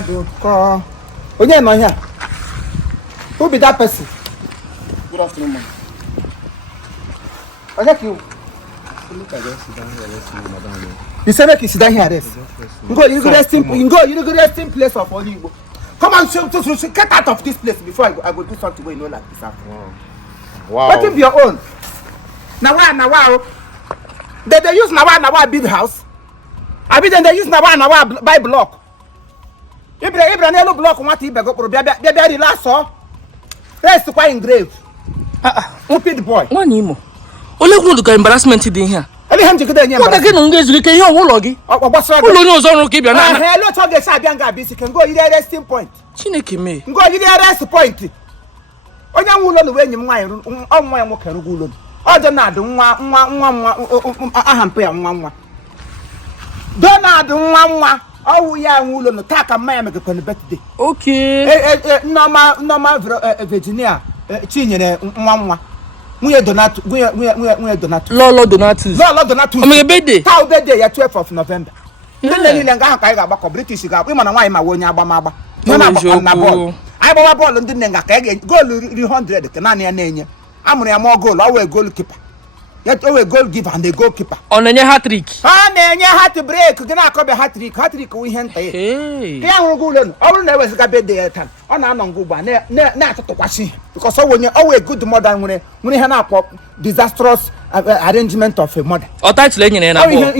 Maduko. Onye no here. Who be that person? Good afternoon, man. I get you. Look at this, sit down here, let's see, madam. You say make you sit down here, rest. You go resting place of all Igbo. Come on, get out of this place before I go do something where you know like this. Wow. What if your own? Nawa. They use Nawa build house. I mean, then they use Nawa buy block. Ibra Nelo block what he go be last so. Rest quite engraved. Stupid boy. One Imo. Only good to embarrassment in here. What again on this you can hear Wologi? What's wrong? Hello, keep your name. Hello, talk the Sabianga busy can go you the resting point. Chineke me. Go you the rest point. Onya wulo no when you mind on my work and gulo. Donald nwa ahampe ya nwa. Donald nwa oh ya wulo no taka ma me ko birthday. Okay. Normal Virginia Chinyere nwa. Muye Donatus. Lolo Donatus. O me birthday. How birthday ya 12th of November. Ndele ni lenga ka ga gbakọ British ga. We mana nwa ma wo nya agba ma agba. Na ball. Ai gba ball ndi nenga ka ga goal 100 ka na ya na-enye. Amụrụ ya mo goal, o we goalkeeper. Yet o we goal giver and the goalkeeper. On enye hat-trick. Ha na-enye hat break, gina akọbe hat-trick. Hat-trick we ihe nta ye. Hey. Ya hụrụ goal no. Ọ bụrụ na ewezi ga birthday ya taa. Ọ na-anọ ngugba na atụtụkwasị because o we good mother nwere ihe na-akpọ disastrous arrangement of a mother. O title enyere na ball.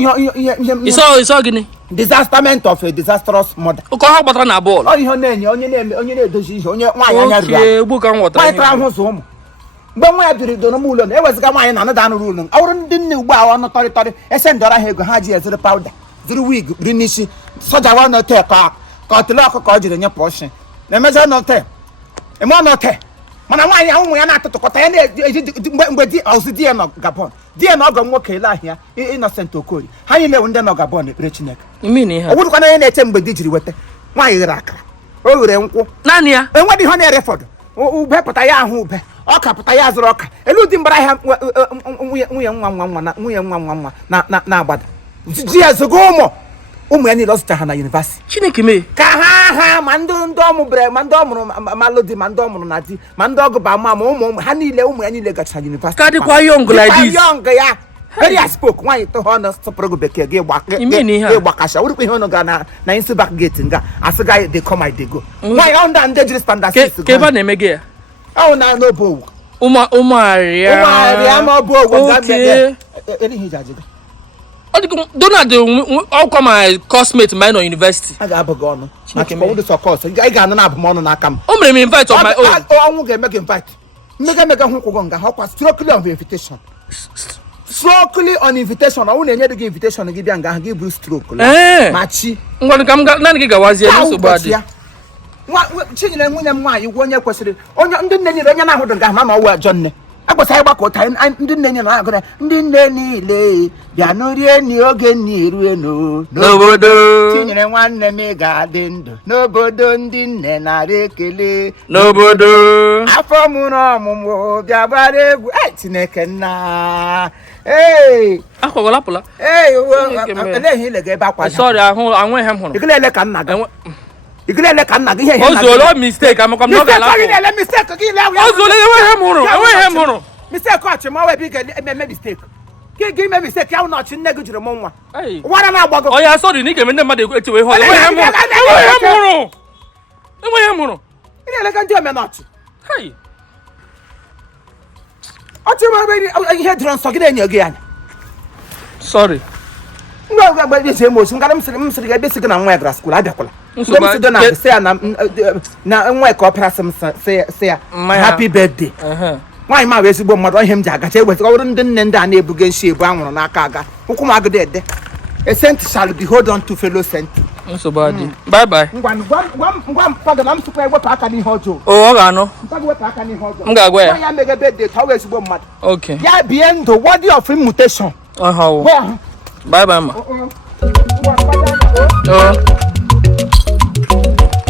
Iso gini. Disasterment of a disastrous mother. Uko ha gbatra na ball. O ihe na-enye onye na-edozi ihe onye nwaanyị anya ruru. Okay, gbu ka nwọtara. Nwaanyị tara ahụ ụmụ. Mgbe nwa ya biri do n'ụlọ na eweziga nwaanyị na anada anụrụ ụlọ. Awụrụ ndị nne ugbu a ọnụ tọrịtọrị ese ndọra ha ego ha ji eziri powder, ziri wig, biri n'isi. Soja wa no te ka ọtụle ọkụkọ jiri nye portion. Na-emezi no te. Eme no te. Mana nwaanyị ahụ ụmụ ya na-atụtụkọta ya na-eji mgbe di ọzọ di ya nọ Gabon. Di ya na ọgọ nwoke ile ahịa Innocent Okori. Ha niile ndị nọ Gabon ekpere Chineke. Imini ha. Ọwụrụkwa na onye na-eche mgbe di jiri weta. Nwaanyị ghere akara. O ghere nkwụ. Naanị ya. Enwedị ihe na-Therefor. Ube pụta ya ahụ ube. Ọka pụta ya azụrụ ọka. Elu dị mbara ahịa nwunye nwa na agbada. Ji ya zogo ụmụ ya niile ọsụcha ha na university. Chineke me. Ka ha ma ndị ọmụbere ma ndị ọmụrụ malụdi ma ndị ọmụrụ na di ma ndị ọgụba ma ụmụ ha niile ụmụ ya niile gacha university. Ka dịkwa young like this. Young ya. Very spoke nwaanyị to ha na sọpụrụ bekee gị gbakasha. Urukwa ihe ọnụ ga na isi back gate nga asị ga they come I dey go. Nwaanyị ahụ ndị jiri standard 6. Ke ba na-eme gị ya? Ahụ na n'obo. Ụmụarịa ma ọbụ ogwo ga-abịa. Erighị jaji. Donald ọkwa my coursemate mine on university. A ga-abụ gị ọnụ. Maka ụdị sọkọs. Ị ga-anụ na abụmọnụ n'aka m. O mere m invite on my own. Ọnwụ ga-eme gị invite. Mmega hụ kwụgwọ nga ọkwa strictly on invitation. Strictly on invitation. Ọ na-enye gị invitation gị bịa nga ahụ gị buru stroke. Ma chi. Ngwanụ ka m naanị gị gawazie nsogbu adị. Chinyere nwunye m nwaanyị gwa onye kwesịrị onye ndị nne nyere onye na-ahụdụ nga ma ọwụ ajọ nne. Agbasa ịgbakọ taa ndị nne nyere na-agụrụ ndị nne niile bịa n'orie ni oge nni erue n'obodo. Chinyere nwanne m ga-adị ndụ n'obodo ndị nne narị ekele n'obodo. Afọ mụrụ ọmụmụ bịa gbara egwu Chineke nna. Akwagolapụla. Eleghị ile ga ebe akwa. Sorry, anweghị m hụrụ. Ikelele ka nna gị. Ikelele ka nna gị ihe o zuola mistake amaka m n'oge ala. Mistake gị ile o zuola enweghị m hụrụ. Mistake ọchị ma webi ga-eme mistake. Gị ime mistake ya n'ọchị nne gị jiri m nwa. Wara na-agbago. Oh ya sorry na ị ga-eme ndị mmadụ etiwe ihe ọzọ. Enweghị m hụrụ. Ị na-eleka ndị ome n'ọchị. Ọchị nwere ihe dịrọ nsọ gị na-enye gị anya. Sorry. Ngwa gba dị emotion ngara m sịrị ga ebe sị gị na nwa ya gara school abịakwala. Mgbe m sị na sị ya na nwa ka ọ pịara sị ya happy birthday. Nwaanyị ma wee ezigbo mmadụ ihe m ji agacha eweta ọ bụrụ ndị nne ndị a na-ebuga nshi ebu anwụrụ n'aka aga ụkwụ m agụda ede a saint shall be hold on to fellow saint. Nsogbu adị. Bye bye. Ngwa mpaga na m sịkwa ewepụ aka n'ihe ọjọọ. Ọ ga-anụ. Mpaga wepụ aka n'ihe ọjọọ. M ga-agwa ya. Ya mege birthday ka ọ wee ezigbo mmadụ. Okay. Ya bie ndụ worthy of immutation. Bye bye ma.